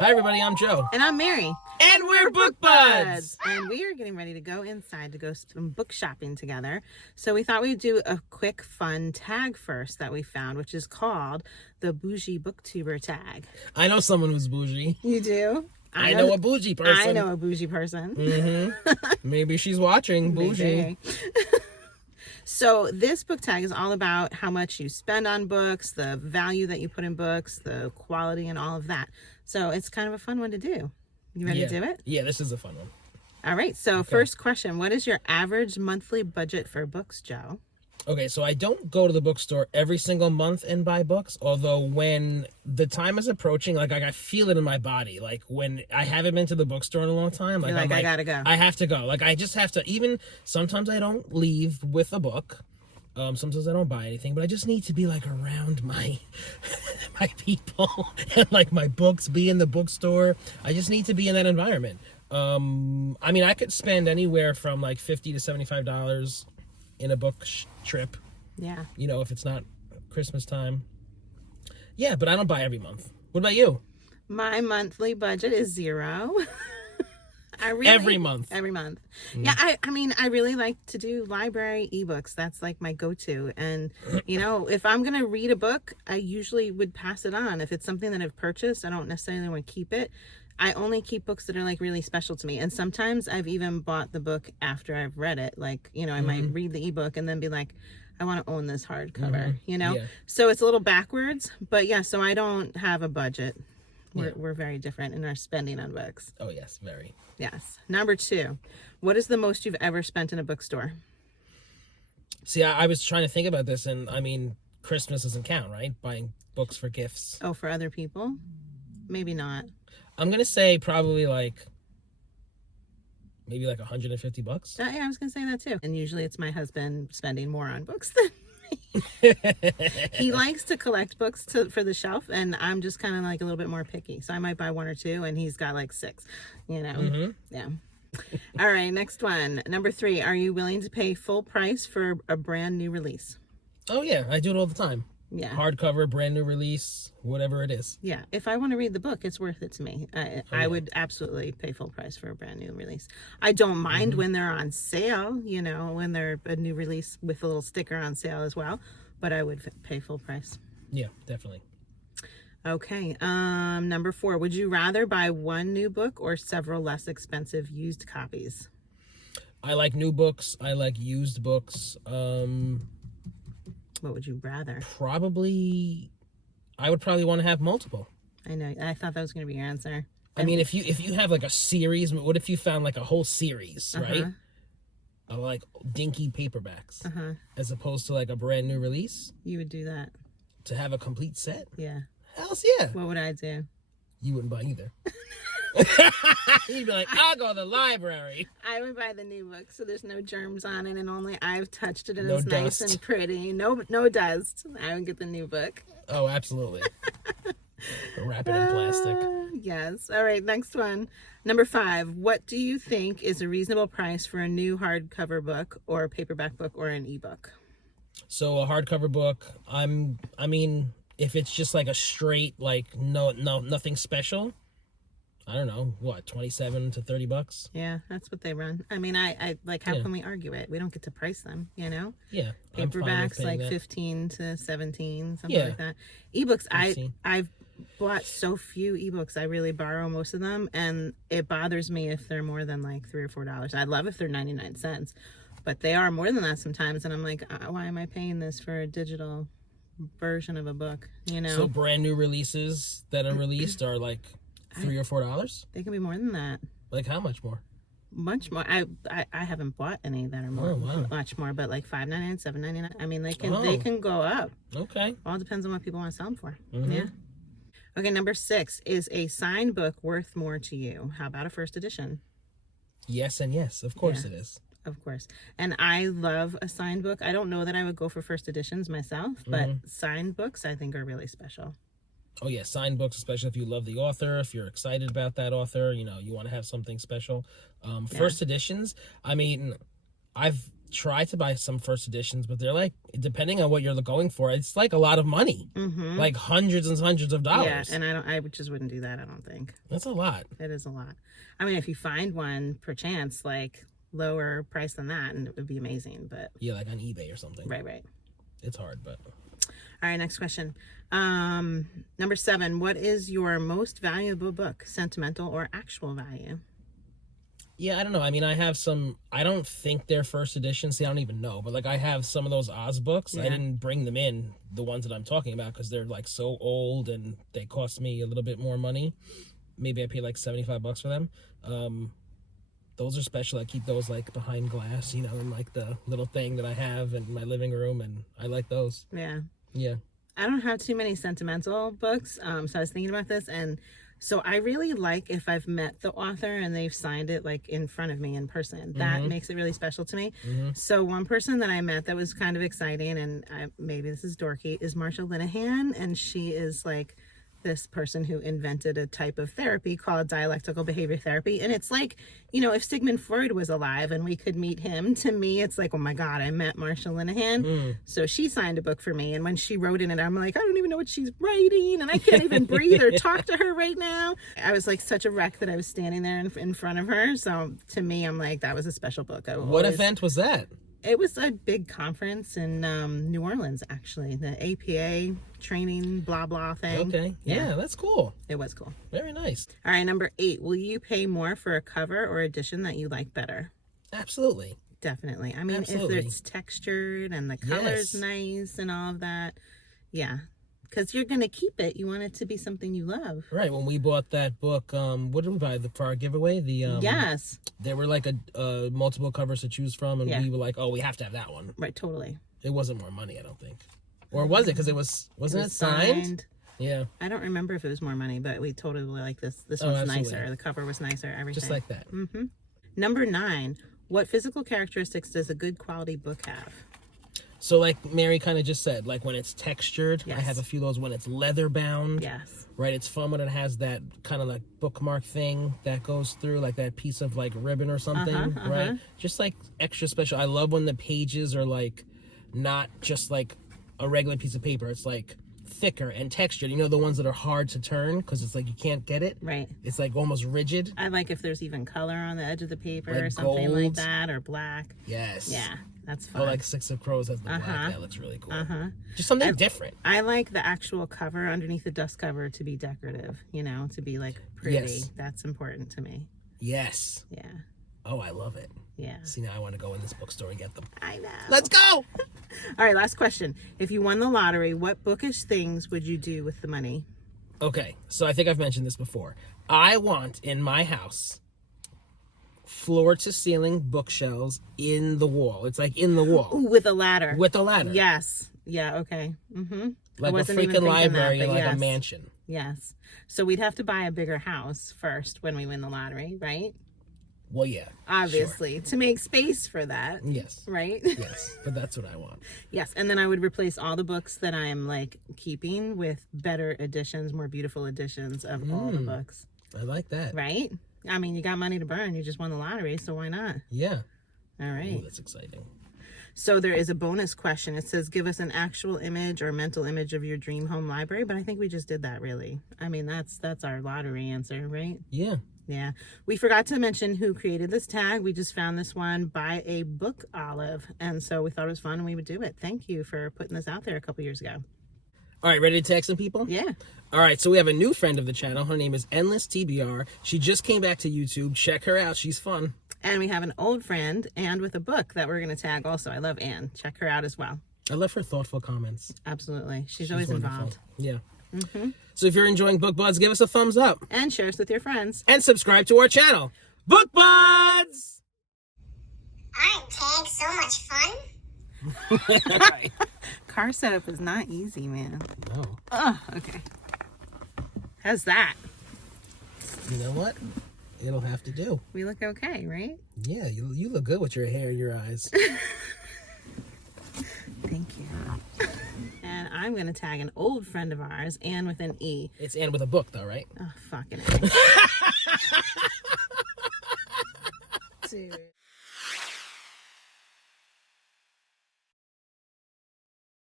Hi everybody, I'm Joe. And I'm Mary. And we're Book Buds! And we are getting ready to go inside to go some book shopping together. So we thought we'd do a quick fun tag first that we found, which is called the Boujee Booktuber tag. I know someone who's bougie. You do? I know a bougie person. I know a bougie person. Mm-hmm. Maybe she's watching. Boujee. So this book tag is all about how much you spend on books, the value that you put in books, the quality and all of that. So it's kind of a fun one to do. You ready to do it? Yeah, this is a fun one. All right. So first question, what is your average monthly budget for books, Joe? Okay, so I don't go to the bookstore every single month and buy books, although when the time is approaching, like I feel it in my body. Like when I haven't been to the bookstore in a long time, You're like, I gotta go. I have to go. Like I just have to, even sometimes I don't leave with a book. Sometimes I don't buy anything, but I just need to be like around my my people and like my books, be in the bookstore. I just need to be in that environment. I mean, I could spend anywhere from like $50 to $75 in a book trip. Yeah. You know, if it's not Christmas time. Yeah, but I don't buy every month. What about you? My monthly budget is $0. Every month. Every month. Yeah, I mean, I really like to do library ebooks. That's like my go-to. And, you know, if I'm going to read a book, I usually would pass it on. If it's something that I've purchased, I don't necessarily want to keep it. I only keep books that are like really special to me. And sometimes I've even bought the book after I've read it. Like, you know, I might read the ebook and then be like, I want to own this hardcover, you know? Yeah. So it's a little backwards, but yeah, so I don't have a budget. We're very different in our spending on books. Oh, yes, very. Yes. Number 2, what is the most you've ever spent in a bookstore? See, I was trying to think about this, and I mean, Christmas doesn't count, right? Buying books for gifts. Oh, for other people? Maybe not. I'm going to say probably maybe like $150. Yeah, I was going to say that too. And usually it's my husband spending more on books than he likes to collect books for the shelf, and I'm just kind of like a little bit more picky. So I might buy 1 or 2, and he's got like 6, you know? Yeah. All right, next one. Number 3, are you willing to pay full price for a brand new release? Oh, yeah. I do it all the time. Yeah. Hardcover, brand new release, whatever it is. Yeah. If I want to read the book, it's worth it to me. I would absolutely pay full price for a brand new release. I don't mind when they're on sale, you know, when they're a new release with a little sticker on sale as well, but I would pay full price. Yeah, definitely. Okay. Number 4, would you rather buy one new book or several less expensive used copies? I like new books. I like used books. What would you rather? I would probably want to have multiple. I know. I thought that was going to be your answer. I mean, if you have like a series, what if you found like a whole series, right? Of like dinky paperbacks, as opposed to like a brand new release? You would do that. To have a complete set? Yeah. Hells yeah. What would I do? You wouldn't buy either. You'd be like, I'll go to the library. I would buy the new book, so there's no germs on it, and only I've touched it, and No it's dust. nice and pretty. No dust. I would get the new book. Oh, absolutely. Wrap it in plastic. Yes. All right, next one. Number 5, what do you think is a reasonable price for a new hardcover book or a paperback book or an ebook? So a hardcover book, I mean, if it's just like a straight, like nothing special, I don't know, what, $27 to $30? Yeah, that's what they run. I mean, I like, how can we argue it? We don't get to price them, you know? Yeah. Paperbacks like 15 to 17, something like that. Ebooks, I've bought so few ebooks. I really borrow most of them, and it bothers me if they're more than like $3 or $4. I love if they're 99 cents, but they are more than that sometimes, and I'm like, why am I paying this for a digital version of a book, you know? So brand new releases that are released are like $3 or $4? They can be more than that. Like how much more? Much more. I haven't bought any that are more, much more, but like $5.99, $7.99. I mean, they can go up. Okay. All depends on what people want to sell them for. Yeah. Okay, number 6, is a signed book worth more to you? How about a first edition? Yes and yes, of course it is. Of course. And I love a signed book. I don't know that I would go for first editions myself, but signed books I think are really special. Oh yeah, signed books, especially if you love the author, if you're excited about that author, you know, you want to have something special. First editions, I mean, I've try to buy some first editions, but they're like, depending on what you're going for, it's like a lot of money. Like hundreds and hundreds of dollars. Yeah, and I just wouldn't do that, I don't think. That's a lot. It is a lot. I mean, if you find one perchance like lower price than that, and it would be amazing, but yeah, like on eBay or something. Right. It's hard, but all right, next question. Number 7, what is your most valuable book, sentimental or actual value? yeah, I don't know. I mean, I have some, I don't think they're first edition. See, I don't even know, but like I have some of those Oz books. Yeah. I didn't bring them in, the ones that I'm talking about, because they're like so old and they cost me a little bit more money. Maybe I paid like $75 for them. Those are special. I keep those like behind glass, you know, in like the little thing that I have in my living room, and I like those. Yeah. I don't have too many sentimental books, so I was thinking about this, and so I really like if I've met the author and they've signed it like in front of me in person. That makes it really special to me. So one person that I met that was kind of exciting, and maybe this is dorky, is Marsha Linehan, and she is like this person who invented a type of therapy called dialectical behavior therapy. And it's like, you know, if Sigmund Freud was alive and we could meet him, to me, it's like, oh my God, I met Marsha Linehan. So she signed a book for me. And when she wrote in it, I'm like, I don't even know what she's writing. And I can't even breathe or talk to her right now. I was like such a wreck that I was standing there in front of her. So to me, I'm like, that was a special book. What event was that? It was a big conference in New Orleans, actually. The APA training, blah, blah thing. Okay. Yeah, that's cool. It was cool. Very nice. All right, number 8. Will you pay more for a cover or edition that you like better? Absolutely. Definitely. I mean, Absolutely. if it's textured and the color's nice and all of that, yeah. Because you're going to keep it. You want it to be something you love. Right. When we bought that book, what did we buy for our giveaway? Yes. There were like a multiple covers to choose from, and Yeah. we were like, oh, we have to have that one. Right, totally. It wasn't more money, I don't think. Or was it? Because wasn't it signed? Yeah. I don't remember if it was more money, but we totally like this. This Oh, one's absolutely. nicer. The cover was nicer, everything. Just like that. Number 9. What physical characteristics does a good quality book have? So like Mary kind of just said, like when it's textured, Yes. I have a few of those. When it's leather bound, Yes. right? It's fun when it has that kind of like bookmark thing that goes through, like that piece of like ribbon or something, right? Just like extra special. I love when the pages are like not just like a regular piece of paper. It's like thicker and textured. You know, the ones that are hard to turn because it's like you can't get it. Right. It's like almost rigid. I like if there's even color on the edge of the paper Like or something like gold. that, or black. Yes. Yeah, that's fun. Oh, like Six of Crows has the black. That looks really cool. Just something different. I like the actual cover underneath the dust cover to be decorative, you know, to be like pretty. Yes. That's important to me. Yes. Yeah. Oh, I love it. Yeah. See, now I want to go in this bookstore and get them. I know. Let's go! All right, last question. If you won the lottery, what bookish things would you do with the money? Okay, so I think I've mentioned this before. I want in my house floor-to-ceiling bookshelves in the wall. It's like in the wall. Ooh, with a ladder. With a ladder. Yes. Yeah, okay. Like a freaking library, like a mansion. Yes. So we'd have to buy a bigger house first when we win the lottery, right? Well, yeah. Obviously, to make space for that. Yes. Right? Yes, but that's what I want. Yes, and then I would replace all the books that I'm like keeping with better editions, more beautiful editions of all the books. I like that. Right? I mean, you got money to burn. You just won the lottery, so why not? Yeah. All right. Ooh, that's exciting. So there is a bonus question. It says, give us an actual image or mental image of your dream home library. But I think we just did that, really. I mean, that's our lottery answer, right? Yeah. Yeah. We forgot to mention who created this tag. We just found this one by abookolive. And so we thought it was fun and we would do it. Thank you for putting this out there a couple years ago. All right, ready to tag some people? Yeah. All right, so we have a new friend of the channel. Her name is Endless TBR. She just came back to YouTube. Check her out. She's fun. And we have an old friend, Anne with a book, that we're going to tag also. I love Anne. Check her out as well. I love her thoughtful comments. Absolutely. She's always wonderful. involved. Yeah. So if you're enjoying Book Buds, give us a thumbs up. And share us with your friends. And subscribe to our channel. Book Buds! Aren't tags so much fun? Car setup is not easy, man. Oh, Oh, okay. How's that? you know what? It'll have to do. We look okay, right? Yeah, you look good with your hair and your eyes. Thank you. And I'm going to tag an old friend of ours, Anne with an E. It's Anne with a book, though, right? Oh, fucking A. Dude.